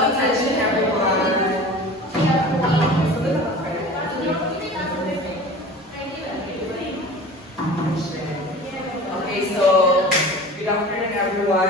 Attention everyone. Okay, so good afternoon everyone.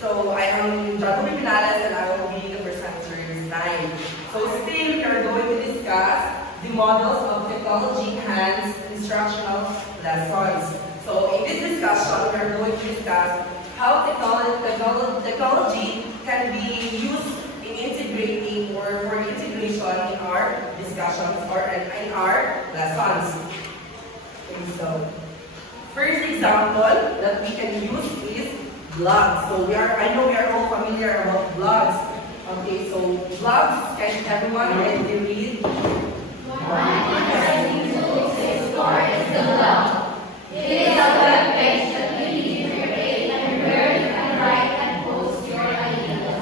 So I am Jacoby Pinales and I will be the presenter tonight. So still we are going to discuss the models of technology-enhanced instructional lessons. So in this discussion we are going to discuss how technology can be used in integrating or for integration in our discussions or in our lessons. Okay, so first example that we can use is blogs. So I know we are all familiar about blogs. Okay, so blogs, can everyone already read? One interesting tool to explore is the blog. It is a web page that you need to create and where you can write and post your ideas.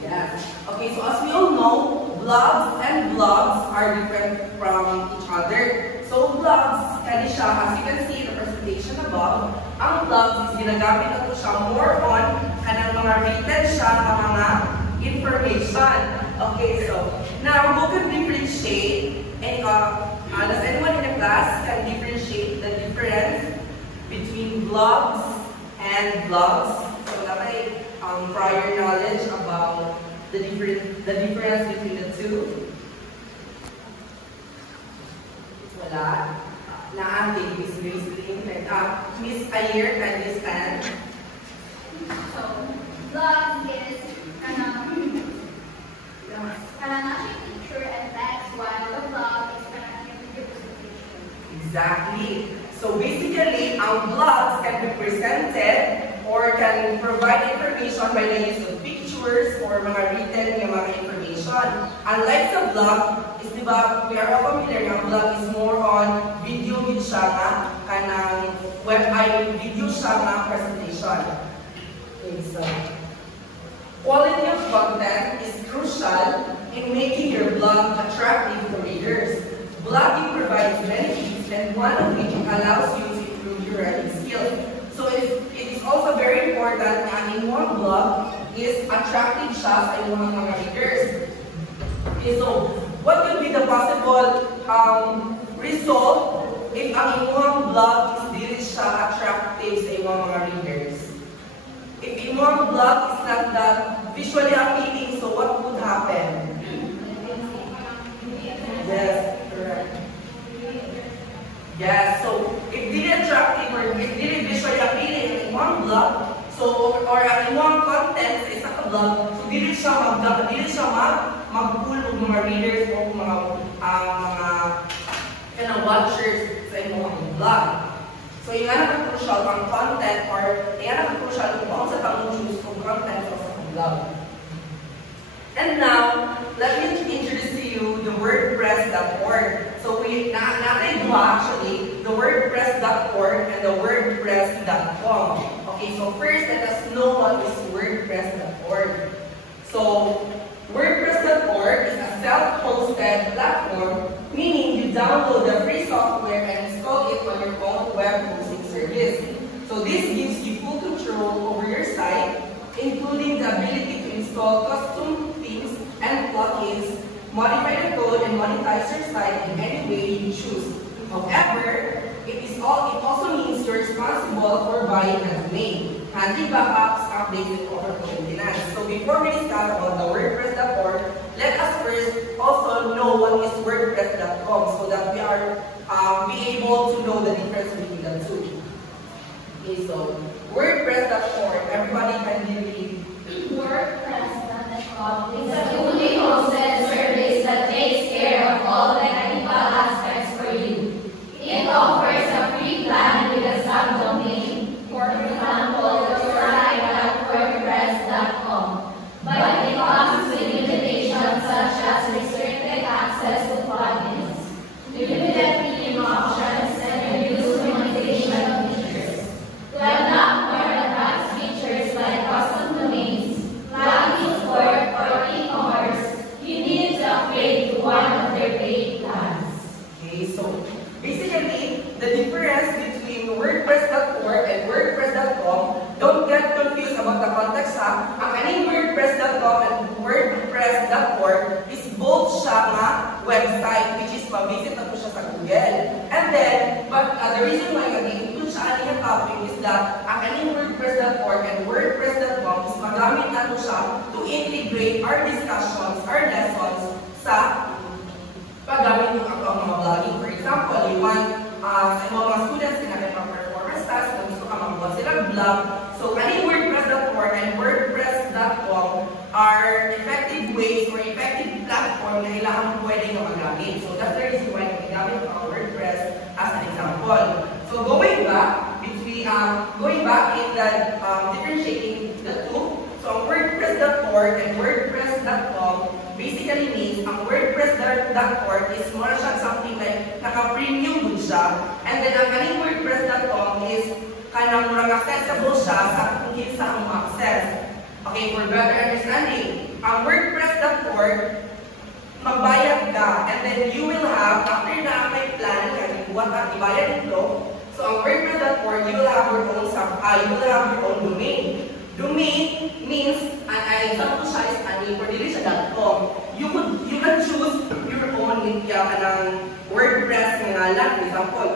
Yes. Okay, so as we all know, blogs and blogs are different from each other. So blogs, as you can see in the presentation above, ang blogs is ginagamit na ito siya more on kanang mga written siya ng mga information. Okay, so now who can differentiate and does anyone in the class can differentiate the difference between blogs and blogs? So that may prior knowledge about the difference between the two. Wala. Na-auntie, Miss Grace to the internet. Miss Ayer, can you stand? So, blog is actually picture and text, while the blog is representation. Exactly. So basically, our blogs can be presented or can provide information by the use of pictures or mga written ng mga information. Unlike sa blog, is diba, we are all familiar na blog is more on video siya nga, kanang video siya nga presentation. Okay, so quality of content is crucial in making your blog attractive to readers. Blogging provides benefits and one of which allows you to improve your writing skills. So it is also very important na in one blog is attractive siya sa inyong mga readers. Okay, so what could be the possible result if ang inyong blog is dili siya attractive sa inyong mga readers? If inyong blog is not that visually appealing, so what would happen? Yes, correct. Yes, so if dili attractive or if dili visually appealing in one blog, so or ang inyong content sa isa ka blog, so dili siya magpull og mga readers o mga watchers sa inyong blog. So yung nga crucial ang content or yung nga crucial kung sa pang-choose kung content sa blog. And now, let me introduce to you the WordPress.org. So we actually the WordPress.org and the WordPress.com. Okay, so first let us know what is WordPress.org. So WordPress.org is a self-hosted platform, meaning you download the free software and install it on your own web hosting service. So this gives you full control over your site, including the ability to install custom themes and plugins, modify the code, and monetize your site in any way you choose. However, it also means you're responsible for buying a domain, handling backups, updates, and overall maintenance. So before we discuss about the WordPress.org, let us first also know what is WordPress.com so that we are be able to know the difference between the two. Okay, so WordPress.org, everybody can read. WordPress.com is a fully hosted service that takes care of all the technical aspects for you. It offers a free plan with a subdomain, for example, your site at WordPress.com. But it comes with limitations such as restricted access to plugins, limited theme options, and reduced monetization of features. To unlock more advanced features like custom domains, plugin support, or e-commerce, you need ma-visit na po siya sa Google. And then, but the reason why mag-include siya aning topic is that ang aning WordPress.org and WordPress.com is magamit na po siya to integrate our discussions, our lessons sa paggamit ng account mga blogging. For example, you want sa mga students na nagpa-performance task, na gusto ka magawa silang blog. So, aning WordPress.org and WordPress.com are effective ways or effective platform na ilang pwede nga magamit. So, that's the reason why nagamit ang WordPress as an example. So, going back in that differentiating the two, so WordPress.org and WordPress.com basically means ang WordPress.org is more siya something like naka-premium good siya, and then ang galing WordPress.com is kanang murag accessible siya sa kung sa ang access. Okay, for better understanding, ang WordPress.org magbayad ka, and then you will have, after na may plan ka, buwan ka, ibayad ito. So ang WordPress.org, you will have your own domain. Domain means, an example siya is for you can choose your own WordPress na ngalan. For example,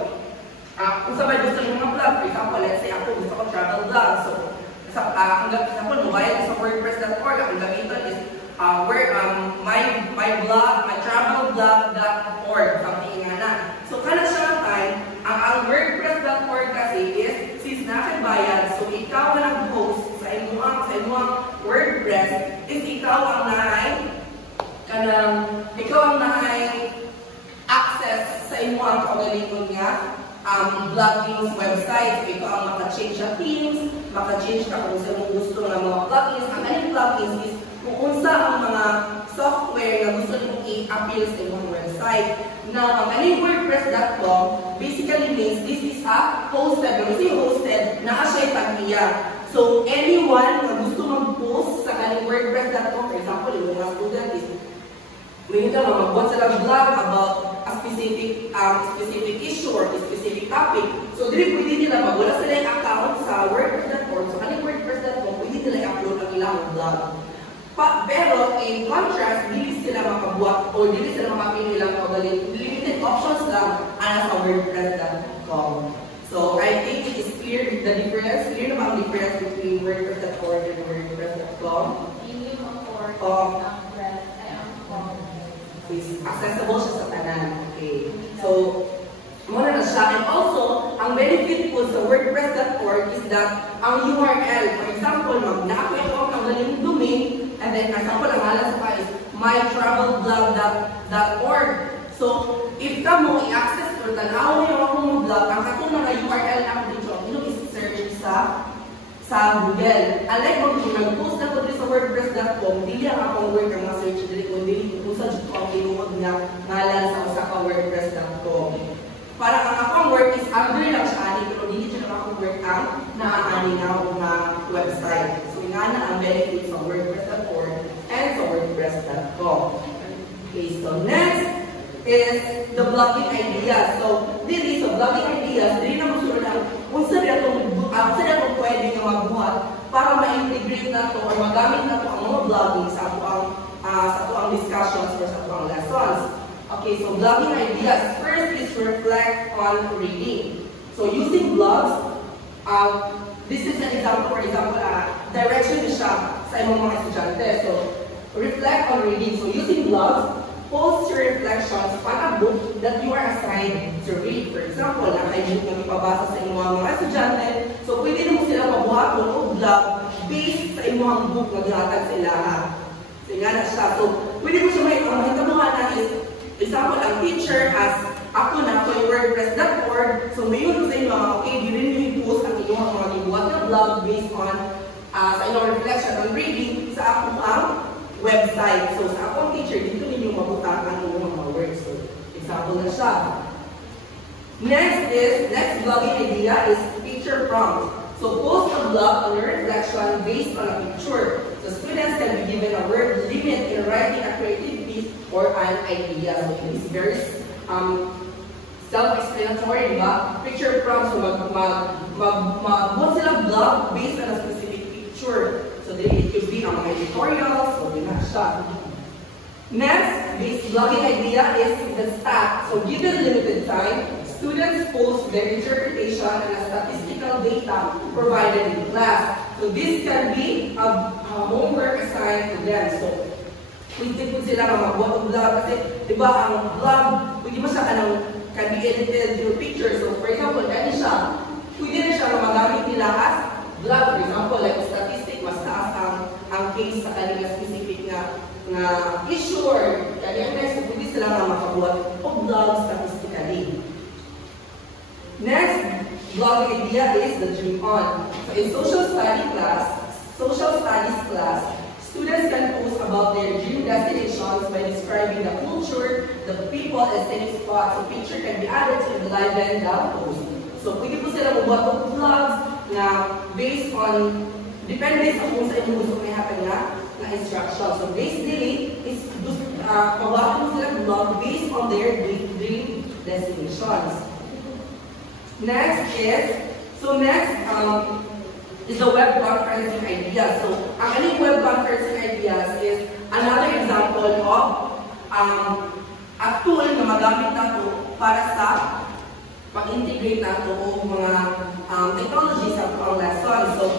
kung sabay gusto nyo mga blog, for example, let's say ako gusto ko travel blog. So, ang example, mabayad sa WordPress.org, ang gamitan is my travelblog.org, something nga na. So, kana siya time, ang WordPress.org kasi is, since nakagbayad, so ikaw ang nag-host sa imuang WordPress, is ikaw ang nahay access sa imuang kaugalingon nga blogging website. So, ikaw ang maka-change sa themes, maka-change ka kung sa mong gusto ng mga plugins. Ang aning plugins is kung unsa ang mga software na gusto nyo i-appeal sa inyong website. Now, ang aning WordPress.com basically means this is a hosted. When we say hosted, siya tag-iya. So, anyone na gusto mag-post sa aning WordPress.com, for example, yung mga student is may ka mag-post sila blog about a specific issue or a specific topic. So, dili pwede nila wala sila yung account sa WordPress.org. So, aning WordPress.com, pwede nila i-upload ang ilang blog. Pero, in contrast, dili sila makabuat o dili sila makapili lang kaugaling. Limited options lang sa WordPress.com. So, I think it is clear the difference. Clear naman ang difference between WordPress.org and WordPress.com. Is accessible siya sa tanan. Okay. So, muna na siya. And also, ang benefit po sa WordPress.org is that ang URL, for example, na-acquire ko ang galing domain, and then, example, ang halas pa is mytravelblog.org. So, if ka mo i-access ko, tanaw niyo akong blog, ang katong mga URL na dito, ino is-search sa Google. Unlike kung nag-post na ko sa WordPress.com, hindi lang akong work ang ma-search dito, hindi kung sa dito ang inuod na ngalan sa usa ka WordPress.com. Para ang akong work is under lang siya ani, pero hindi siya akong work ang naaani na website. So, nga na ang benefits sa WordPress.org and sa WordPress.com. Okay, so next is the blogging ideas. So, dili sa blogging ideas, dili na musulod ang unsa na itong pwede nga magbuhat para ma-integrate na ito or magamit na ito ang mga blogging sa ito discussions or sa ito lessons. Okay, so blogging ideas. First is reflect on reading. So, using blogs, this is an example, for example, direction siya sa mga estudyante. So, reflect on reading. So, using blogs, post your reflections on a book that you are assigned to read. For example, naka-book na ipabasa sa inyong mga estudyante. So, pwede mo sila mabuhat o blog based sa inyong book na gihatag sila. So, nga na siya. So, pwede mo siya mahitabuhan na is, example, ang teacher has ako na ko yung WordPress.org. So, mayon ko sa inyo, okay, di rin nyo i-post ang inyong mga gibuhat na blog based on sa inyong reflection on reading sa akong website. So, sa akong teacher, dito ninyo mabutakan ng mga words. So, example na siya. Next blogging idea is picture prompt. So, post a blog on your reflection based on a picture. So, students can be given a word limit in writing a creative piece or an idea. So, it is very self-explanatory, diba? Picture prompt. So, mag-post sila blog based on a specific picture. So, it could be mga editorials, so yun na siya. Next basic blogging idea is the stat. So given limited time, students post their interpretation and statistical data provided in class. So this can be a homework assigned to them. So pwede po sila mag-buat ng blog kasi di ba ang blog, pwede mo siya can be edited through pictures. So for example, pwede na siya magamit nila as blog. For example, like statistic, mas taas ang case sa kanila specific na issue or kaya next, pwede sila nga makabuhat o blog statistically. Next blog idea is the dream on. So in social studies class, students can post about their dream destinations by describing the culture, the people, and scenic spots. So picture can be added to the live and down post. So pwede po sila magbuhat ng vlogs na based on, depende sa kung sa inyo gusto may happen na instruction. So basically, is magbuhat po sila vlog based on their dream destinations. Next is the web conferencing idea. So, ang web conferencing ideas is another example of a tool na magamit nato para sa pag-integrate nato o mga technology sa pang lesson. So,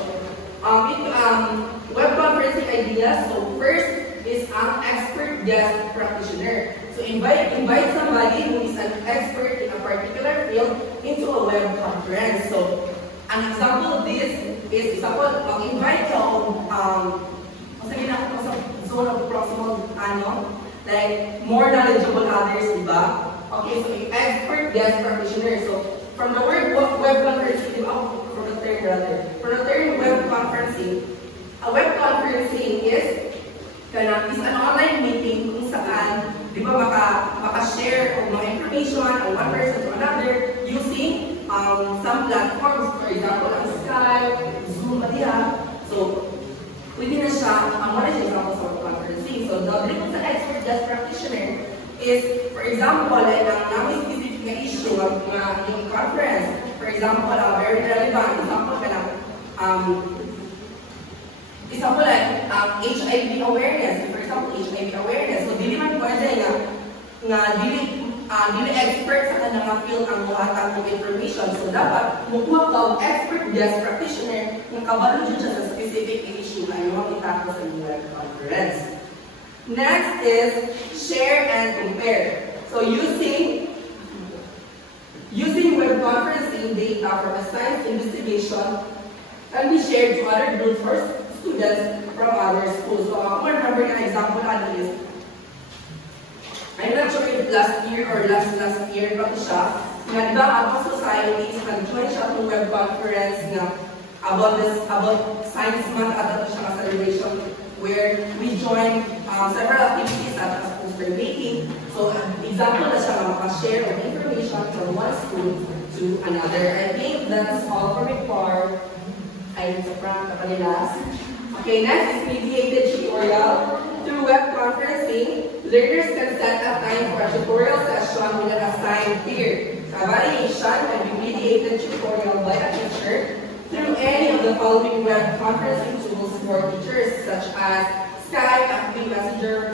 web conferencing ideas. So, first is ang expert guest practitioner. So, invite somebody who is an expert in a particular field into a web conference. So, an example of this is, mag-invite ka sa zone of proximal, like, more knowledgeable others, diba? Okay, so yung expert guest practitioner. So, from the word web conferencing, from the term web conferencing, a web conferencing is an online meeting kung saan, di ba, maka-share of mga information on one person to another using some platforms, for example, ang Skype, Zoom, So, pwede na siya, wala siya sa conferencing. So, the difference sa expert guest practitioner is, for example, like, may specific na issue yung conference. For example, very relevant. Example, like, HIV awareness. For example, HIV awareness. So, dili man pwede nga dili expert sa kanang field ang muhatag ng information. So, dapat mukuha ka ang expert guest practitioner na kabalo dyan siya sa specific issue na yung itakot sa web conference. Next is share and compare. So, using web conferencing data from a science investigation can be shared to other groups or students from other schools. So, ako remember na example is, I'm not sure if last year or last year pa siya, nga diba Alpha Societies, nag-join siya ng web conference na about Science Month at siya ka celebration where we joined several activities at poster making. So, example na siya na makashare of information from one school to another. I think that's all for my part. Ay, sa prank kapalilas. Okay, next is mediated tutorial. Through web conferencing, learners can set up time for a tutorial session with an assigned peer. A variation can be mediated tutorial by a teacher through any of the following web conferencing tools for teachers, such as Skype, Active Messenger,